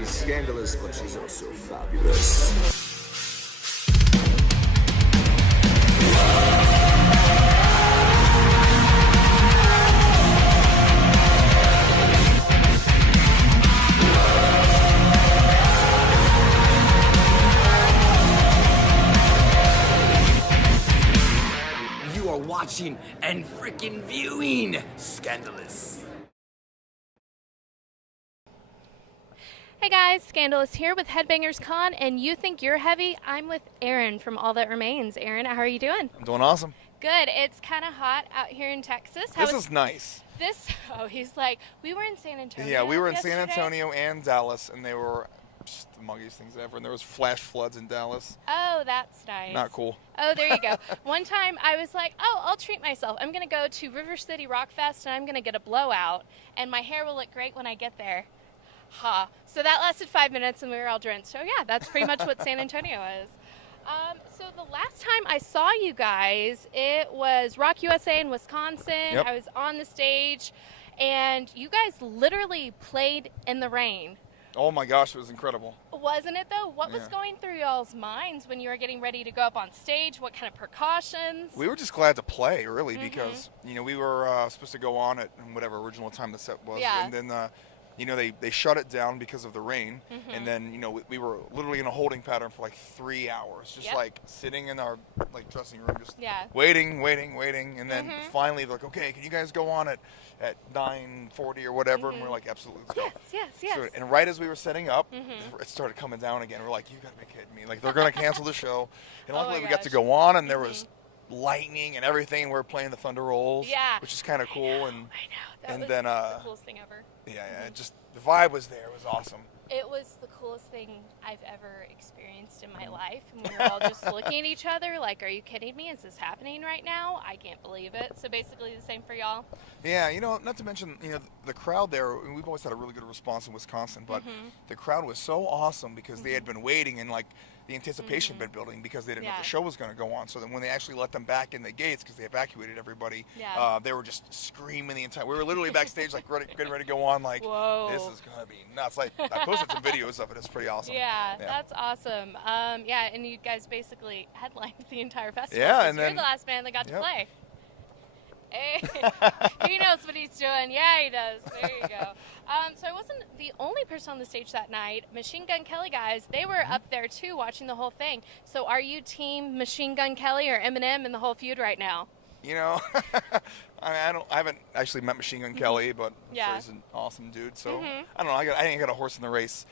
She's scandalous, but she's also fabulous. Watching and freaking viewing Scandalous. Hey guys, Scandalous here with Headbangers Con, and you think you're heavy? I'm with Aaron from All That Remains. Aaron, how are you doing? I'm doing awesome. Good. It's kind of hot out here in Texas. This is nice. He's like, we were in San Antonio. Yeah, we were in yesterday. San Antonio and Dallas, and they were just the muggiest things ever. And there was flash floods in Dallas. Oh, that's nice. Not cool. Oh, there you go. One time I was like, oh, I'll treat myself. I'm going to go to River City Rock Fest, and I'm going to get a blowout, and my hair will look great when I get there. So that lasted 5 minutes, and we were all drenched. So, yeah, that's pretty much what San Antonio is. So the last time I saw you guys, it was Rock USA in Wisconsin. Yep. I was on the stage, and you guys literally played in the rain. Oh my gosh, it was incredible. Wasn't it, though? What was going through y'all's minds when you were getting ready to go up on stage? What kind of precautions? We were just glad to play, really, because, we were supposed to go on at whatever original time the set was. Yeah. And then, they shut it down because of the rain. And then, we were literally in a holding pattern for like 3 hours, just like sitting in our dressing room, just waiting. And then finally they're like, okay, can you guys go on at 9:40 or whatever? And we're like, absolutely, let's go. Yes. So, and right as we were setting up, it started coming down again. We're like, you gotta be kidding me. Like, they're going to cancel the show. And luckily we got to go on, and there was lightning and everything. We were playing the Thunder Rolls, which is kind of cool. I know. That and was then, the coolest thing ever. Yeah, just the vibe was there. It was awesome. It was the coolest thing I've ever experienced in my life. And we were all just looking at each other like, are you kidding me? Is this happening right now? I can't believe it. So basically the same for y'all. Yeah, not to mention, the crowd there, we've always had a really good response in Wisconsin, but the crowd was so awesome because they had been waiting, and the anticipation had been building because they didn't know if the show was going to go on. So then when they actually let them back in the gates, because they evacuated everybody, they were just screaming the entire. We were literally backstage, getting ready to go on, whoa, this is going to be nuts. I posted some videos of it. It's pretty awesome. Yeah, that's awesome. And you guys basically headlined the entire festival. Yeah, and you're then the last band that got to play. Hey, he knows what he's doing. Yeah, he does. There you go. So I wasn't the only person on the stage that night. Machine Gun Kelly guys, they were up there too, watching the whole thing. So are you team Machine Gun Kelly or Eminem in the whole feud right now? I haven't actually met Machine Gun Kelly, but I'm sure he's an awesome dude. So I don't know. I think I got a horse in the race.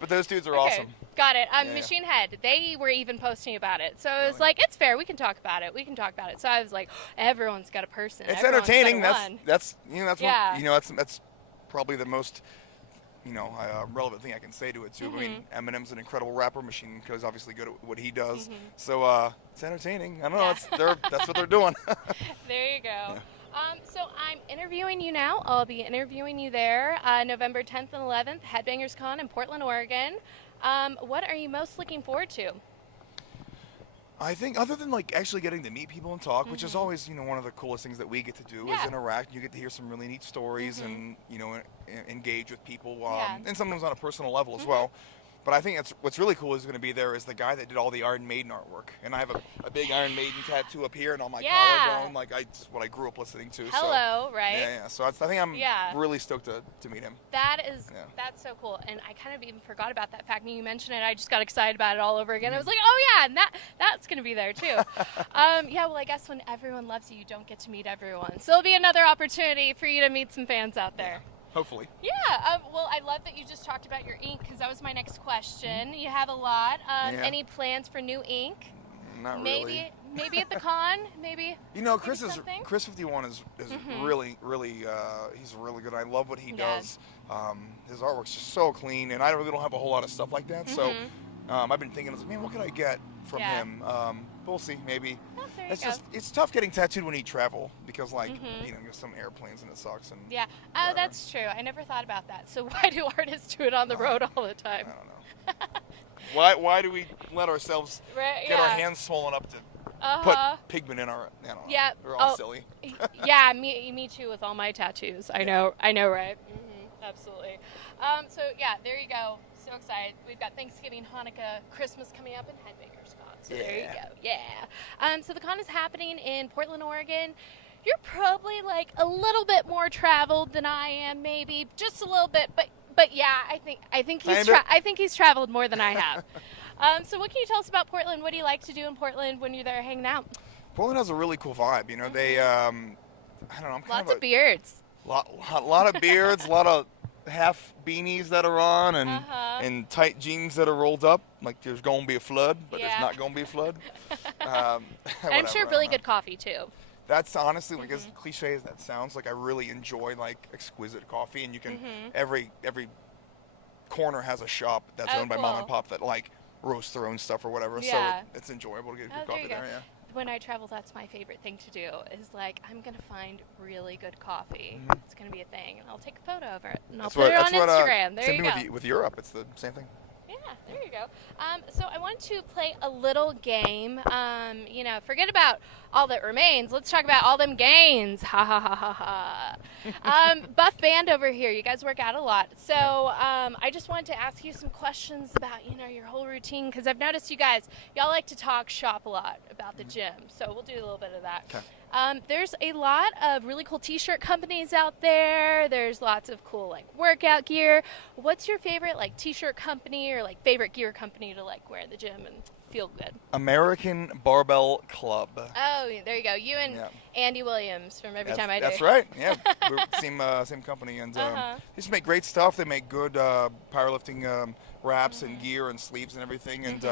But those dudes are awesome. Got it. Machine Head, they were even posting about it. So it was like, it's fair. We can talk about it. So I was like, everyone's got a person. It's Everyone's entertaining. got a That's that's probably the most relevant thing I can say to it too. I mean, Eminem's an incredible rapper. Machine Gun's obviously good at what he does. So it's entertaining. I don't know. That's what they're doing. There you go. So I'm interviewing you now. I'll be interviewing you there November 10th and 11th, Headbangers Con in Portland, Oregon. What are you most looking forward to? I think other than actually getting to meet people and talk, which is always one of the coolest things that we get to do is interact. You get to hear some really neat stories and engage with people, and sometimes on a personal level as well. But I think what's really cool is going to be there is the guy that did all the Iron Maiden artwork. And I have a big Iron Maiden tattoo up here and on my collarbone. It's what I grew up listening to. Right? Yeah. So I think I'm really stoked to meet him. That's so cool. And I kind of even forgot about that fact. When you mentioned it, I just got excited about it all over again. I was like, oh yeah, and that's going to be there too. Well, I guess when everyone loves you, you don't get to meet everyone. So it'll be another opportunity for you to meet some fans out there. Hopefully. Yeah. Well, I love that you just talked about your ink because that was my next question. You have a lot. Any plans for new ink? Not really. Maybe at the con. Maybe. Chris 51 is really he's really good. I love what he does. His artwork's just so clean, and I really don't have a whole lot of stuff like that. So I've been thinking, man, what could I get from him? We'll see, maybe. It's tough getting tattooed when you travel because there's some airplanes and it sucks. And that's true. I never thought about that. So why do artists do it on the road all the time? I don't know. Why do we let ourselves get our hands swollen up to put pigment in our? I don't know. Yeah. We're all silly. Yeah, me too with all my tattoos. I know, right? Absolutely. So yeah, there you go. So excited. We've got Thanksgiving, Hanukkah, Christmas coming up, and Headbangers Con. So there you go. Yeah. So the con is happening in Portland, Oregon. You're probably like a little bit more traveled than I am, maybe just a little bit, but yeah, I think he's traveled more than I have. So what can you tell us about Portland? What do you like to do in Portland when you're there hanging out? Portland has a really cool vibe. You know, they I don't know. I'm kind Lots of of beards. lot of beards, a lot of half beanies that are on, and tight jeans that are rolled up. Like there's going to be a flood, but there's not going to be a flood. I'm sure really good coffee too. That's honestly, like, as cliche as that sounds, like I really enjoy like exquisite coffee, and you can every corner has a shop that's owned by mom and pop that like roast their own stuff or whatever. Yeah. So it's enjoyable to get good coffee there. Yeah. When I travel, that's my favorite thing to do. Is like I'm gonna find really good coffee. It's gonna be a thing, and I'll take a photo of it, and I'll put it on Instagram. There you go. Same thing with Europe. It's the same thing. Yeah, there you go. So I want to play a little game. Forget about all that remains. Let's talk about all them gains. Ha ha ha ha ha. Buff band over here. You guys work out a lot. So I just wanted to ask you some questions about, your whole routine, because I've noticed y'all like to talk shop a lot about the gym. So we'll do a little bit of that. Okay. There's a lot of really cool t-shirt companies out there. There's lots of cool like workout gear. What's your favorite like t-shirt company or like favorite gear company to like wear at the gym and feel good? American Barbell Club. Oh, there you go. You and Andy Williams from Every Time I Do. That's right. Yeah, we're same company, and they just make great stuff. They make good powerlifting wraps and gear and sleeves and everything, and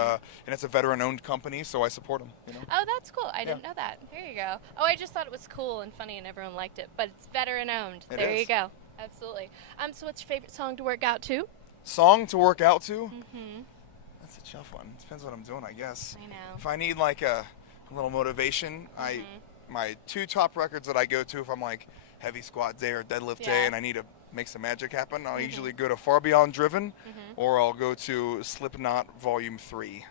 it's a veteran-owned company, so I support them. Oh, that's cool. I didn't know that. There you go. Oh, I just thought it was cool and funny, and everyone liked it, but it's veteran-owned. There you go. Absolutely. So what's your favorite song to work out to? Song to work out to? That's a tough one. Depends what I'm doing, I guess. I know. If I need like a little motivation, my two top records that I go to if I'm like heavy squat day or deadlift day and I need to make some magic happen, I'll usually go to Far Beyond Driven or I'll go to Slipknot Volume 3.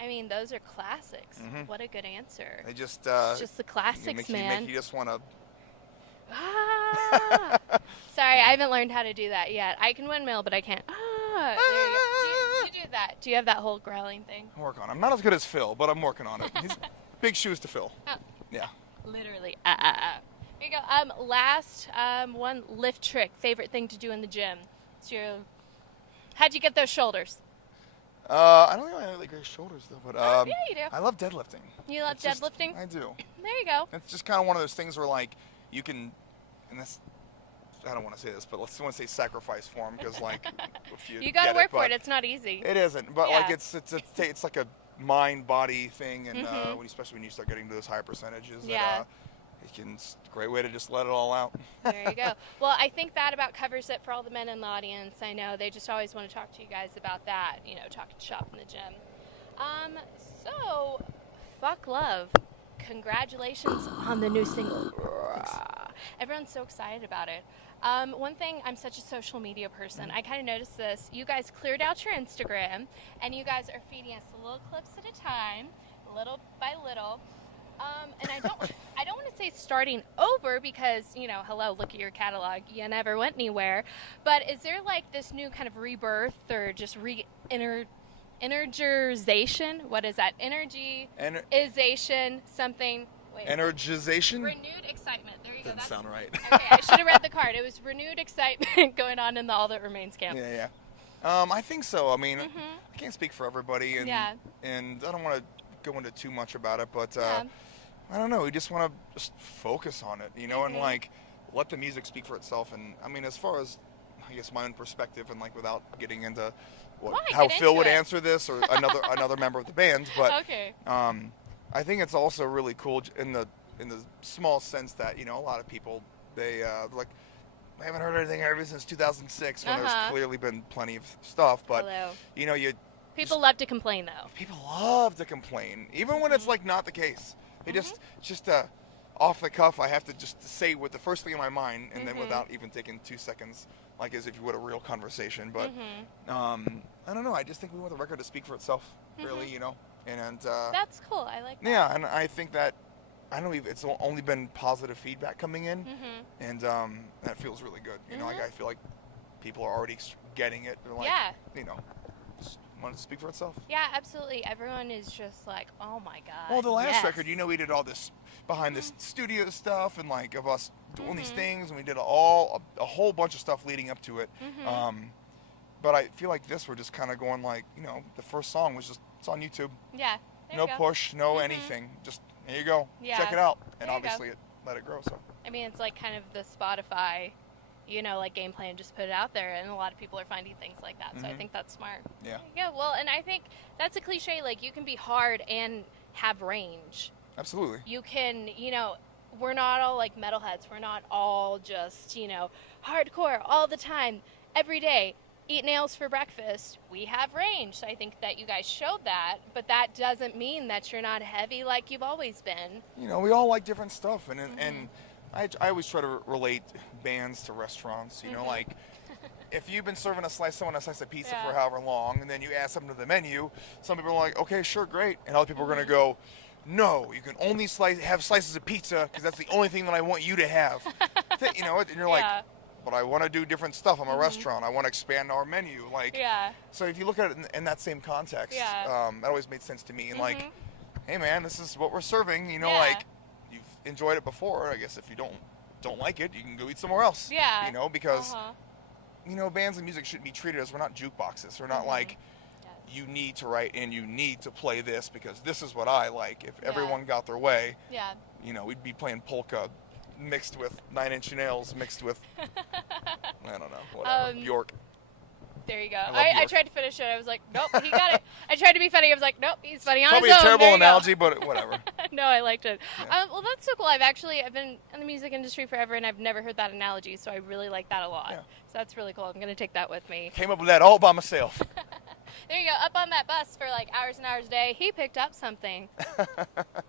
I mean, those are classics. What a good answer. They just it's just the classics, make you just want to. Sorry, I haven't learned how to do that yet. I can windmill, but I can't. There you go. You do that. Do you have that whole growling thing? I'm working on it. I'm not as good as Phil, but I'm working on it. He's big shoes to fill. Oh. Yeah. Literally. Here you go. Last one, lift trick. Favorite thing to do in the gym. How'd you get those shoulders? I don't think I have really great shoulders though, but yeah, you do. I love deadlifting. You love deadlifting? I do. There you go. It's just kind of one of those things where like you can, and this, I don't want to say this, but let's want to say sacrifice form because like if you got to work for it. It's not easy. It isn't, but like it's like a mind body thing, and especially when you start getting to those higher percentages. Yeah. It's a great way to just let it all out. There you go. Well, I think that about covers it for all the men in the audience. I know they just always want to talk to you guys about that, talking shop in the gym. So, Fuck Love. Congratulations on the new single. Thanks. Everyone's so excited about it. One thing, I'm such a social media person. I kind of noticed this. You guys cleared out your Instagram, and you guys are feeding us little clips at a time, little by little. And I don't want to say starting over because, hello, look at your catalog. You never went anywhere. But is there like this new kind of rebirth or just energization? What is that? Energization, something. Wait. Energization? Renewed excitement. There you go. Didn't sound right. Okay, I should have read the card. It was renewed excitement going on in the All That Remains camp. Yeah. I think so. I mean, I can't speak for everybody, and I don't want to go into too much about it, but I don't know. We just want to just focus on it, and like let the music speak for itself. And I mean, as far as I guess my own perspective, and like without getting into how Phil would answer this or another member of the band, but I think it's also really cool in the small sense that a lot of people they like. I haven't heard anything ever since 2006 when there's clearly been plenty of stuff, but people love to complain though. People love to complain, even when it's like not the case. They just off the cuff. I have to just say what the first thing in my mind, and then without even taking 2 seconds, like as if you would a real conversation. But I don't know. I just think we want the record to speak for itself, really, And that's cool. I like that. Yeah, and I think that it's only been positive feedback coming in, and that feels really good. Like I feel like people are already getting it. They're like, you know, just want it to speak for itself. Yeah, absolutely. Everyone is just like, oh my god. Well, the last record, you know, we did all this behind the studio stuff and like of us doing these things, and we did a whole bunch of stuff leading up to it. But I feel like this, we're just kind of going like, you know, the first song was just, it's on YouTube. Yeah. No push, no anything. Just, here you go. Yeah. Check it out. And obviously it let it grow. So. I mean, it's like kind of the Spotify, you know, like game plan, just put it out there, and a lot of people are finding things like that. So I think that's smart. Yeah. Yeah. Well, and I think that's a cliche. Like, you can be hard and have range. Absolutely. You can, you know, we're not all like metalheads. We're not all just, you know, hardcore all the time, every day. Eat nails for breakfast. We have range. I think that you guys showed that, but that doesn't mean that you're not heavy like you've always been. You know, we all like different stuff, and I always try to relate bands to restaurants. You know, like if you've been serving someone a slice of pizza for however long, and then you add something to the menu, some people are like, okay, sure, great, and other people are going to go, no, you can only have slices of pizza because that's the only thing that I want you to have. You know, and you're like, but I want to do different stuff. I'm a restaurant. I want to expand our menu. Like, so if you look at it in that same context, that always made sense to me. And like, hey man, this is what we're serving. You know, like you've enjoyed it before. I guess if you don't like it, you can go eat somewhere else. Yeah. You know, because you know, bands and music shouldn't be treated as, we're not jukeboxes. We're not like, you need to write and you need to play this because this is what I like. If everyone got their way, you know, we'd be playing polka mixed with 9 Inch Nails, mixed with, I don't know, whatever, Bjork. There you go. I tried to finish it. I was like, nope, he got it. I tried to be funny. I was like, nope, he's funny on Probably his own. Probably a terrible analogy, but whatever. No, I liked it. Well, that's so cool. I've been in the music industry forever, and I've never heard that analogy, so I really like that a lot. So that's really cool. I'm going to take that with me. Came up with that all by myself. There you go. Up on that bus for like hours and hours a day, he picked up something.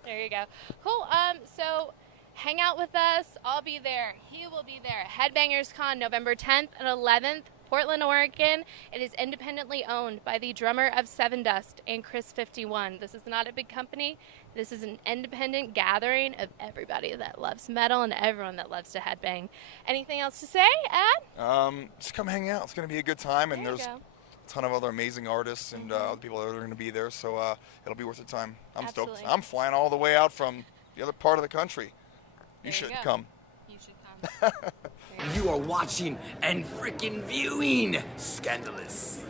There you go. Cool. So hang out with us. I'll be there. He will be there. Headbangers Con, November 10th and 11th, Portland, Oregon. It is independently owned by the drummer of Seven Dust and Chris 51. This is not a big company. This is an independent gathering of everybody that loves metal and everyone that loves to headbang. Anything else to say, Ad? Just come hang out. It's going to be a good time, and there's a ton of other amazing artists and other people that are going to be there, so it'll be worth the time. I'm stoked. I'm flying all the way out from the other part of the country. You should come. You should come. You are watching and freaking viewing Scandalous.